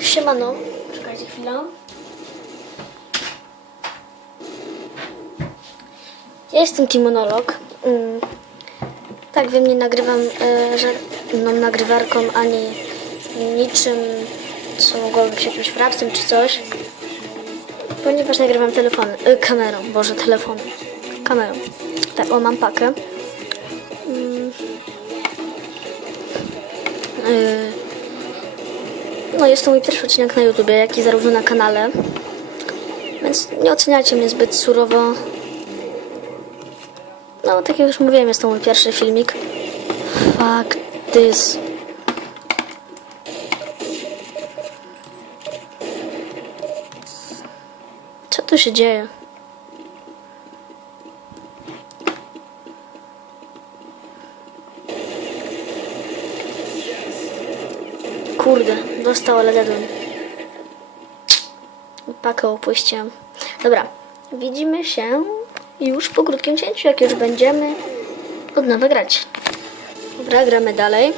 Siemano. Czekajcie chwilę. Ja jestem Timonolog. Mm. Tak, wiem, nie nagrywam e, żadną nagrywarką ani niczym, co mogłoby być jakimś frapsem czy coś. Ponieważ nagrywam telefonem, kamerą, boże, telefonem. Kamerą. Tak, o, mam pakę. Mm. No, jest to mój pierwszy odcinek na YouTubie, jak i zarówno na kanale. Więc nie oceniajcie mnie zbyt surowo. No, tak jak już mówiłem, jest to mój pierwszy filmik. Fuck this. Co tu się dzieje? Kurde, dostał, ale dedłem. Pakę opuściłem. Dobra, widzimy się już po krótkim cięciu, jak już będziemy od nowa grać. Dobra, gramy dalej.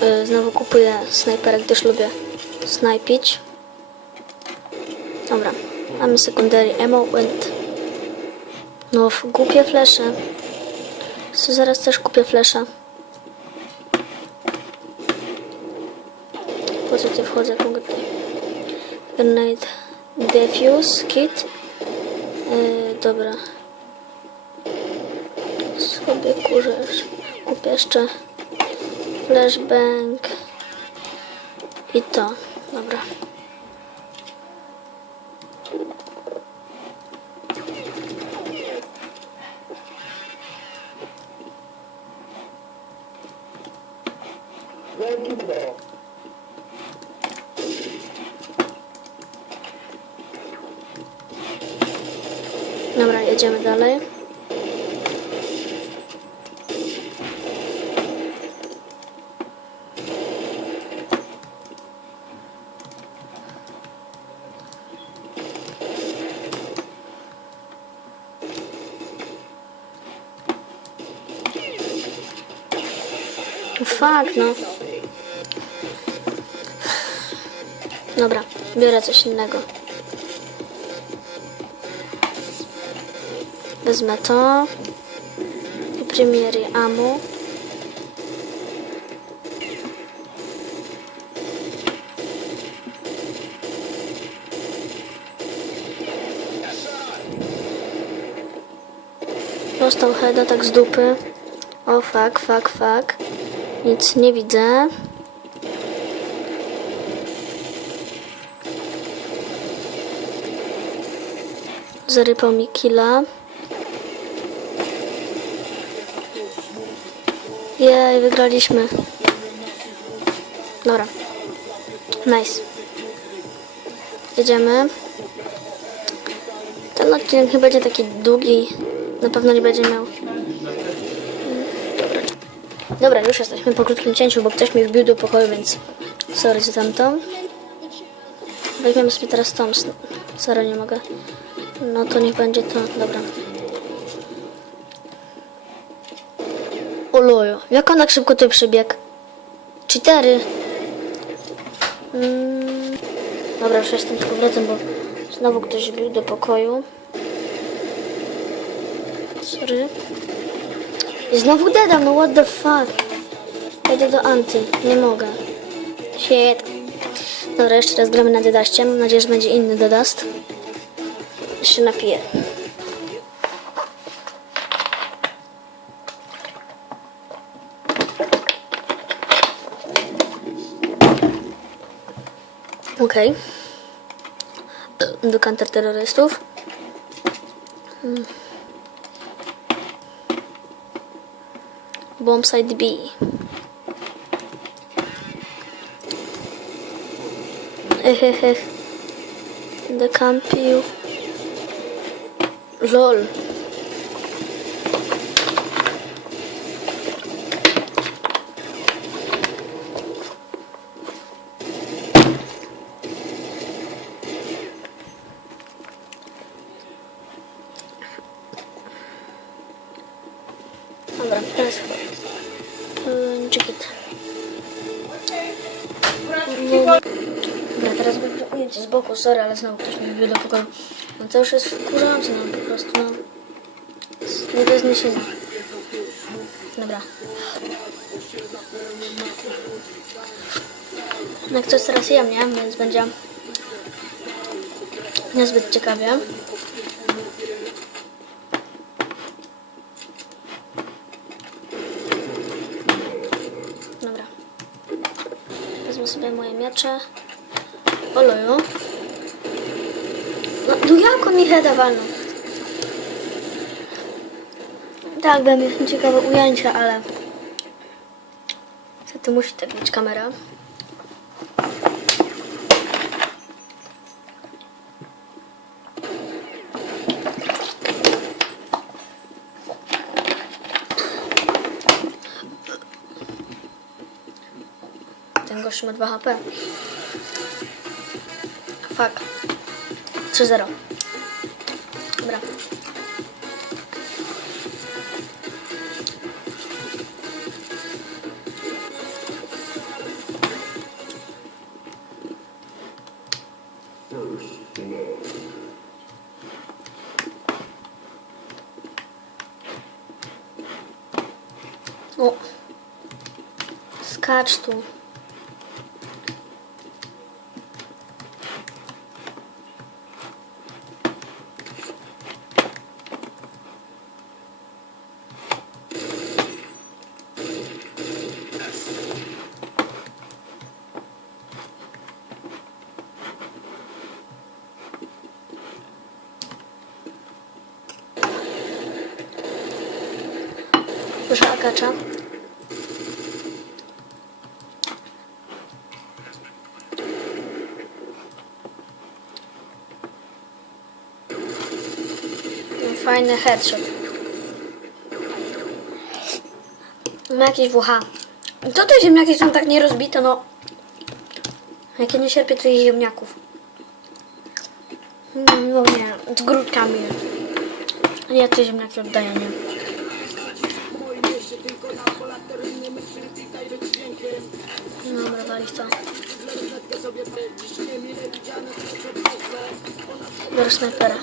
Yy, Znowu kupuję snajperek, gdyż lubię snajpić. Dobra, mamy secondary ammo and... No, głupie flesze. Co zaraz też kupię flesza. Wchodzę konkretnie? Grenade defuse kit. Yy, dobra. Sobie kurzę. Kupię jeszcze flashbang. I to. Dobra. Dobra, jedziemy dalej. Fuck, no. Dobra, biorę coś innego. Wezmę to. Premiery ammo. Dostał heada tak z dupy. O fuck, fuck, fuck. Nic nie widzę. Zarypał mi killa. Jej, wygraliśmy. Dobra. Nice. Jedziemy. Ten odcinek nie będzie taki długi. Na pewno nie będzie miał. Dobra. Dobra, już jesteśmy po krótkim cięciu, bo ktoś mi wbił do pokoju, więc sorry za tamto. Weźmiemy sobie teraz tą. Sorry, nie mogę. No to niech będzie to. Dobra. Jak on tak szybko tu przybiegł? Cztery. Mm. Dobra, już jestem z powrotem, bo znowu ktoś bił do pokoju. Sorry. I znowu dedam, no what the fuck. Jedę do anty, nie mogę. Shit. Dobra, jeszcze raz gramy na dedaście. Mam nadzieję, że będzie inny dedast. Się napiję. Okej. Okay. Ă, Do kanter terrorystów. Hmm. B. Ech, ech, ech. Campiu. LOL. Dobra, teraz Jigit. Dobra, teraz ujęcie z boku, sorry, ale znowu ktoś mi wbił do pokoju. No to już jest wkurzające, no po prostu, no. Nie do zniesienia. Dobra. Jak coś teraz jem, nie? Więc będzie niezbyt ciekawie. Dobra. Wezmę sobie moje miecze. Oloju. No, no jak on mi heada walnął? Tak, będę ciekawe ujęcia, ale... Niestety musi tak być kamera. Ten gość ma 2 HP. Fuck. 3-0. Dobra. O. Skacz tu. Proszę akacza. No, Fajny headshot. Ma jakieś WH. Co te ziemniaki są tak nierozbite, no. Jak ja nie cierpię tych ziemniaków. No nie, z grudkami. Ja te ziemniaki oddaję, nie. Walić to. Biorę snajpera.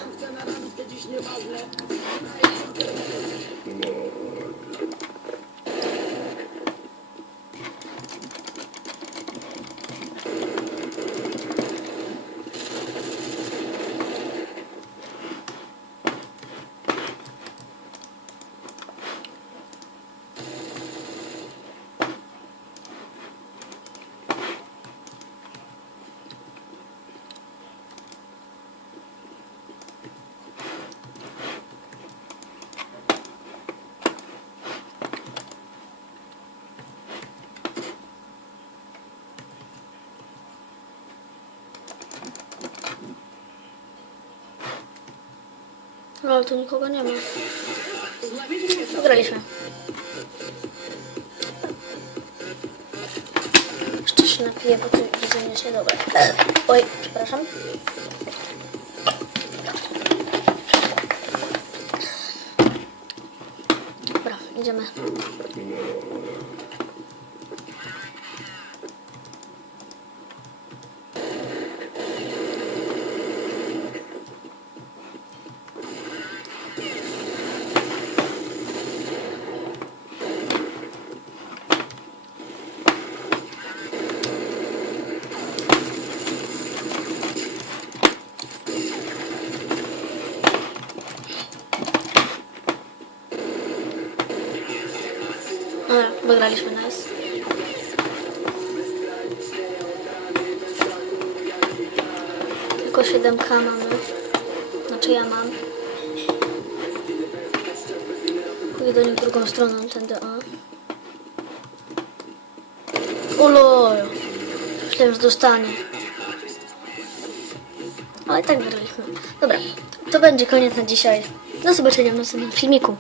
No ale tu nikogo nie ma. Wygraliśmy. Jeszcze się napiję, bo tu jedzenie się dobre. Oj, przepraszam. Dobra, idziemy. Dobra, wygraliśmy nas. Tylko 7k mamy. Znaczy ja mam. Pójdę do drugą stroną, tędy o. Uloj! Myślałem, że dostanie. Ale tak wygraliśmy. Dobra, to będzie koniec na dzisiaj. Do zobaczenia w następnym filmiku.